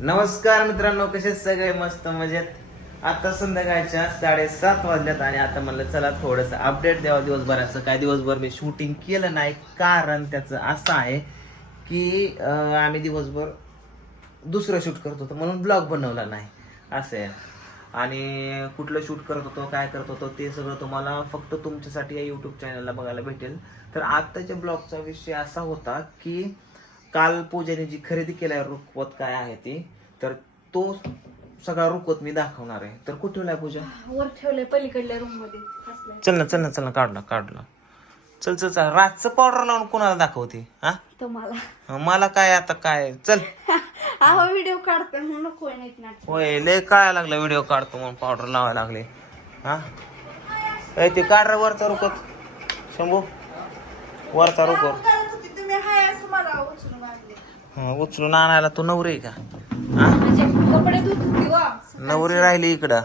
नमस्कार मित्रांनो कसे सगळे? मस्त मजेत. आता संध्याकाळच्या साडेसात वाजल्यात आणि आता म्हणलं चला थोडंसं अपडेट द्यावा दिवसभराचं काय दिवसभर मी शूटिंग केलं नाही. कारण त्याचं असं आहे की आम्ही दिवसभर दुसरं शूट करत होतो म्हणून ब्लॉग बनवला नाही. असं आहे. आणि कुठलं शूट करत होतो काय करत होतो ते सगळं तुम्हाला फक्त तुमच्यासाठी या यूट्यूब चॅनलला बघायला भेटेल. तर आत्ताच्या ब्लॉगचा विषय असा होता की काल पूजाने जी खरेदी केलाय रुकवत काय आहे ती तर तो सगळा रुकवत मी दाखवणार आहे. तर कुठे ठेवलाय पूजा? वर ठेवलंय पलीकडल्या रूममध्ये. असलंय. चल ना चल ना चल ना काढला काढला चल चल चल. रातचं पावडर लावून कोणाला दाखवते हा? तुम्हाला मला. काय आता काय? चल. हा व्हिडिओ म्हणून नको आहे होय लय कळायला लागलं व्हिडिओ काढतो म्हणून पावडर लावायला लागले हा? ए, ते काढ रे वरचा रुकत शंभू वरचा रुकत तुम्ही हाय असं मला उचलून आणले हं, उचलून आणायला तू नवरी आहे का? हा? म्हणजे नवरी राहिली इकडं.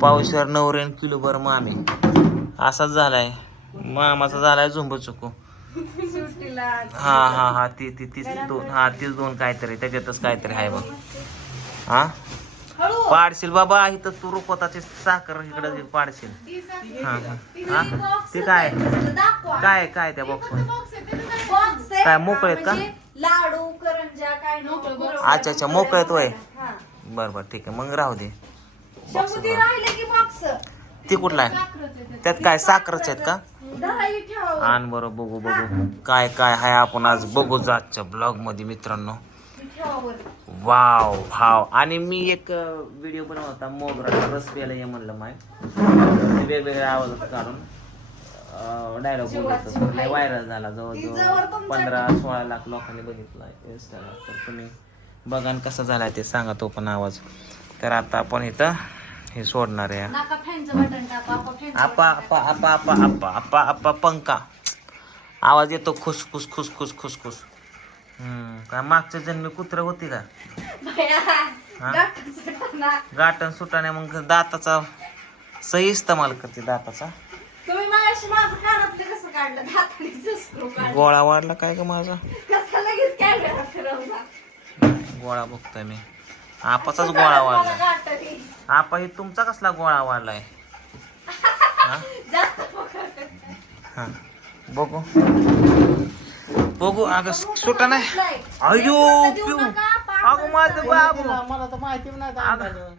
पावसावर नवरी आणि किलोभर मामी. असाच झालाय. मामाचा झालाय झुंब चुकू. हा हा हा ती ती तीच दोन हा तीच दोन काहीतरी त्याच्यातच काहीतरी आहे बघ. हा? पाडशील बाबा इथं तू रुपताची साखर इकडं पाडशील. हा हा. हा? ते काय? काय काय त्या बॉक्स. काय मोकळे आहेत का? लाडू करंजा काय अच्छा अच्छा मोकळे आहेत होय हा. बर बर ठीक आहे. मग राहू दे. शंभू ती राहिले की बॉक्स ते कुठला आहे? त्यात. काय साखरचे आहेत का? दहाही ठेवा. आण बरं बघू बघू. काय काय हाय आपण आज? बघू आजच्या ब्लॉगमध्ये मित्रांनो. ठेवावर. वाव भाव. आणि मी एक व्हिडिओ बनवला होता. मोगराचा रस प्यायला ये म्हणलं माय. ते वेगवेगळ्या आवाजात काढून. डायलॉग बोलतो लय व्हायरल झाला. जवळजवळ पंधरा सोळा लाख लोकांनी बघितला इंस्टाला तर तुम्ही बघा कसा झालाय ते सांगा तो पण आवाज. तर आता आपण इथं हे सोडणार आहे. आपा आपा आपा आपा आपा आपा आपा आपा पंखा. आवाज येतो खुस खुस खुस खुस खुस खुस. हम्म काय मागच्या जन्मी कुत्र होती का. गाठण सुटाने मग दाताचा सही इस्तेमाल करते दाताचा. मगाशी माझं कानातलं कसं काढलं? हाताने स्क्रू काढलं. गोळा वाढला काय का माझा? कसं लगेच कॅमेरा फिरवला गोळा बघतोय मी. आपाचाच गोळा मला वाढला. आपा ही तुमचा कसला गोळा वाढलाय? हा जास्त पकड. हा. बघू. बघू अगं सुटा नाही. नाही. अयो देऊ पिऊ. नका, पाच अगं माझं बाबू. मला तर माहिती नाही अगं,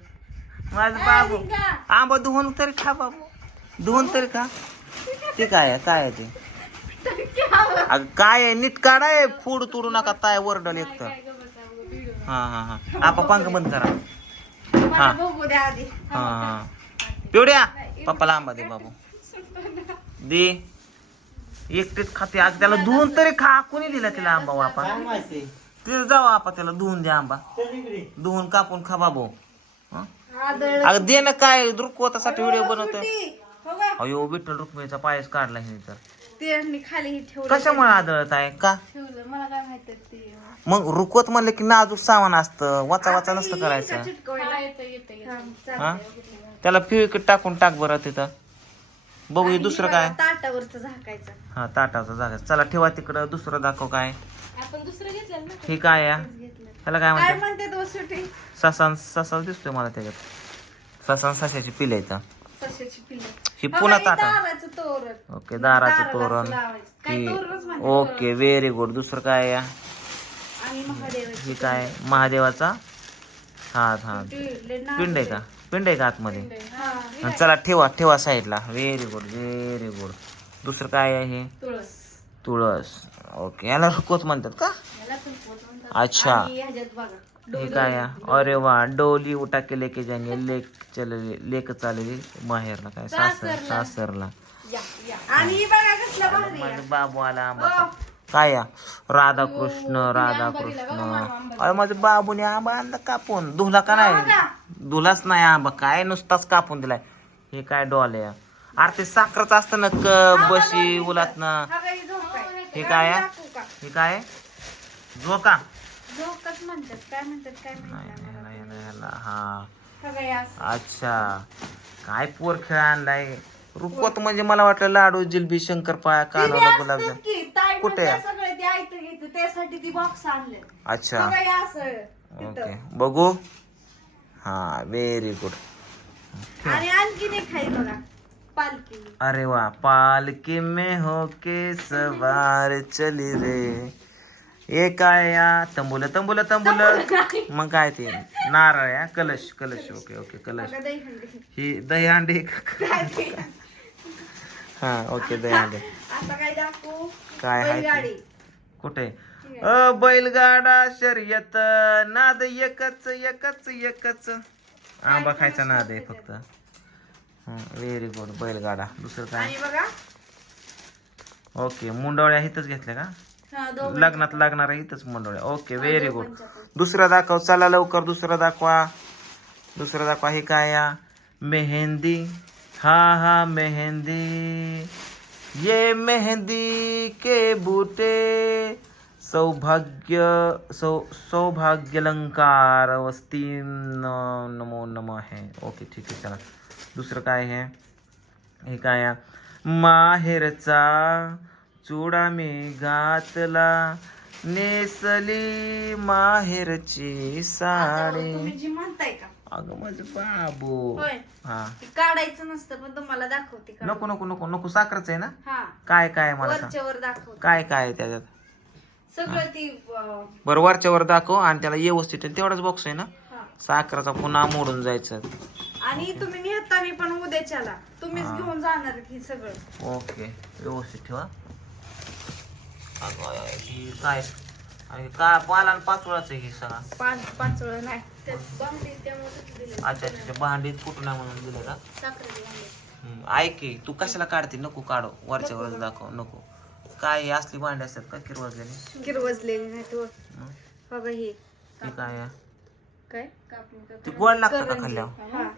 माझं बाबू? आंबा धुवून तरी खा बाबू. धुवून तरी खा. ते काय आहे? काय आहे ते? अगं काय आहे? नीट काढाय फूड तुडू नका. ताय वरडल एक तर. हा हा हा. आपा पंख बंद करा. मला बघू द्या आधी. हा हा पिवड्या. पप्पाला आंबा दे बाबू. दे. एकटेच खाते. आज त्याला धुवून तरी खा. कोणी दिला तिला आंबा वापा? तिथे जाऊ आपा त्याला. धुवून द्या आंबा. धुवून कापून खा बाबू. हं? अगं दे ना काय. रुकवतासाठी व्हिडिओ बनवतोय. हो? अयो विठ्ठल रुक्मिणीचा पायस काढला हे तर. त्यांनी खाली ठेवलं कशामुळे आदळत आहे? का? ठेवलं मला काय माहीत ते. मग रुकवत म्हणलं की नाजूक सामान असतं वाचा वाचा नसतं करायचं. चिटकवायला हा चालतंय. त्याला फिविक टाकून टाक बरं तिथं. बघू हे दुसरं काय? ताटावरच झाकायचं. हा ताटाचा जागा चला ठेवा तिकडं दुसरं दाखव काय. आपण दुसरं घेतलं ना? हे काय या. घेतलं. त्याला काय काय म्हणतात? म्हणते तो सुटी ससान ससा दिसतोय मला त्याच्यात. ससान सशाची पिलं इथं. पिल्लं. ही पुन्हा ताटा. दाराचं तोरण. ओके दाराचं दाराला तोरण. लावायचं. काय ही ओके व्हेरी गुड दुसरं काय या? आणि महादेवाची हे काय? महादेवाचा? हात हा. नाव पिंड आहे का? पिंड आहे का आतमध्ये? हा, हा, चला ठेवा ठेवा साईडला. व्हेरी गुड व्हेरी गुड दुसरं काय आहे हे? तुळस. तुळस. ओके याला रुकवत म्हणतात का? याला तुळस म्हणतात. अच्छा. आणि ह्याच्यात बघा. हे काय आहे? अरे वा डोली उठा के लेके जाएंगे लेक चलेली लेक चालेली माहेरला काय? सासर सासरला. या या. आणि ही बघा कसला भारी आहे. माझा बाबू आला आंबा काय या? राधाकृष्ण राधाकृष्ण. अरे माझ्या बाबूने आंबा आणला कापून. धुला का नाही? धुलाच नाही आंबा. काय नुसताच कापून दिलाय. हे काय डॉल आहे अरे ते साखरच असतं ना क बशी हा झोप. आहे. हे काय आहे? हे काय आहे? झोका. म्हणतात. काय म्हणतात काय नाही म्हणतात नाही, नाही, नाही, ह्याला, हा. असं. अच्छा. काय पोर खेळ आणलाय? रुकवत म्हणजे मला वाटलं लाडू जिलबी शंकरपाळ्या कानोला असतात गुलाबजाम. की ताई कुठे? म्हणते आहे? सगळे ते आयतं घ्यायचं त्यासाठी ती बॉक्स आणले. अच्छा. असं ओके. बघू. हा व्हेरी गुड आणि आणखीन एक आहे बघा पालखी. अरे वा पालकी में होके सवार चली रे. हे काय या? तंबुल तंबुल तंबुल. मग काय ते? नारळ या? कलश कलश. ओके ओके कलश. ही दहीहंडी काय ते? हा ओके दहीहंडी. आता काय आहे कुठे? अ बैलगाडा शर्यत नाद एकच एकच एकच. आंबा खायचा नाद आहे फक्त. व्हेरी गुड बैलगाडा. दुसरं काय? ओके मुंडवळ्या इथंच घेतल्या का? लग्नात लागणाऱ्या इथंच मुंडवळ्या ओके व्हेरी गुड दुसरा दाखव. चला लवकर दुसरा दाखवा. दुसरा दाखवा. हे काय या? मेहंदी. हा हा मेहंदी. ये मेहंदी के बूटे. सौभाग्य सौ सौभाग्य अलंकार वस्ती न- नमो नम आहे ओके ठीक आहे चला. दुसरं काय आहे हे काय आहे? माहेरचा चुडा मी घातला. नेसली माहेरची साडी. तुम्ही जी म्हणताय का? अगं माझं बाबू. होय. हा. ते काढायचं नसतं पण तुम्हाला दाखवते. नको नको नको नको साखरच आहे ना? हा. काय काय आहे मला सांग. वरच्या वर दाखवते. काय काय आहे त्याच्यात? सगळं ती अं, बरं वरच्या वर दाखव आणि त्याला व्यवस्थित. तेवढाच बॉक्स आहे ना? हा. साखराचा पुन्हा मोडून जायचं. आणि तुम्ही नेतानी पण उद्याच्याला. तुम्हीच घेऊन जाणार हे सगळं. ओके व्यवस्थित ठेवा. काय अय, काय पाला आणि पाचोळाच आहे हे सगळा पाच पाच वेळा नाही त्यामुळे दिलं. अच्छा अच्छा भांडीत कुठं नाही म्हणून दिलं का साखरेची भांडी. हम्म, ऐक की, तू कशाला काढते नको काढू वरच्या वरच दाखव नको काय हे असली भांडी असतात का किरवजलेली गिरवजलेली नाही हं? बघा हे हे काय आहे? काय ते गोड लागतं का खाल्ल्यावर हा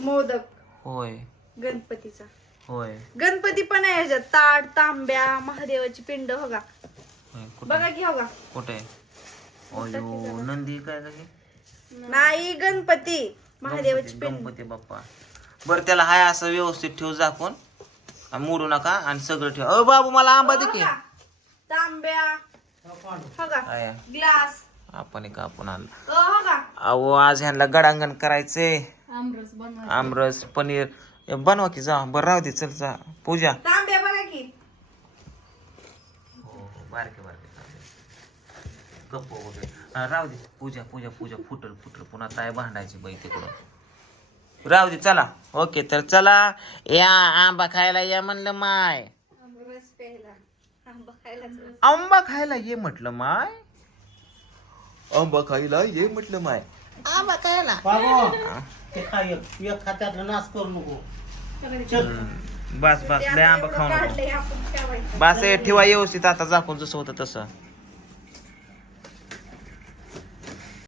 मोदक होय गणपतीचा होय गणपती पण आहे ह्याच्यात ताट तांब्या महादेवाची पिंड हो का होय कुठे बघा की हो का कुठे अयो नंदी काय का नाही गणपती. महादेवाची गणपती बाप्पा. बरं त्याला हाय असं व्यवस्थित ठेव झाकून. आणि मोडू नका आणि सगळं ठेव. अ बाबू मला आंबा दे की? तांब्या. हो का आया, ग्लास. आपण एक आपण आणला. हो का अहो आज ह्यांना गडांगण करायचे आमरस बनवा आमरस पनीर. ए, बनवा की जा. बरं राहू दे चल जा. पूजा तांब्या बघा की हो हो बारके बारके चालेल. गप्प वगैरे राहू दे. पूजा पूजा पूजा. फुटल फुटल. पुन्हा काय भांडायची बाई तिकडून. राहू दे चला. ओके तर चला. या आंबा खायला या म्हणलं माय. आंबा खायला ये म्हटलं माय. आंबा खायला ये म्हटलं माय. आंबा खायला. बाबा ते काय एक एक खात्यातलं नाश करू नको. चल. बस बस. लय आंबा खाऊ नको. बस हे ठेवा व्यवस्थित. आता झाकून जसं होतं तसं.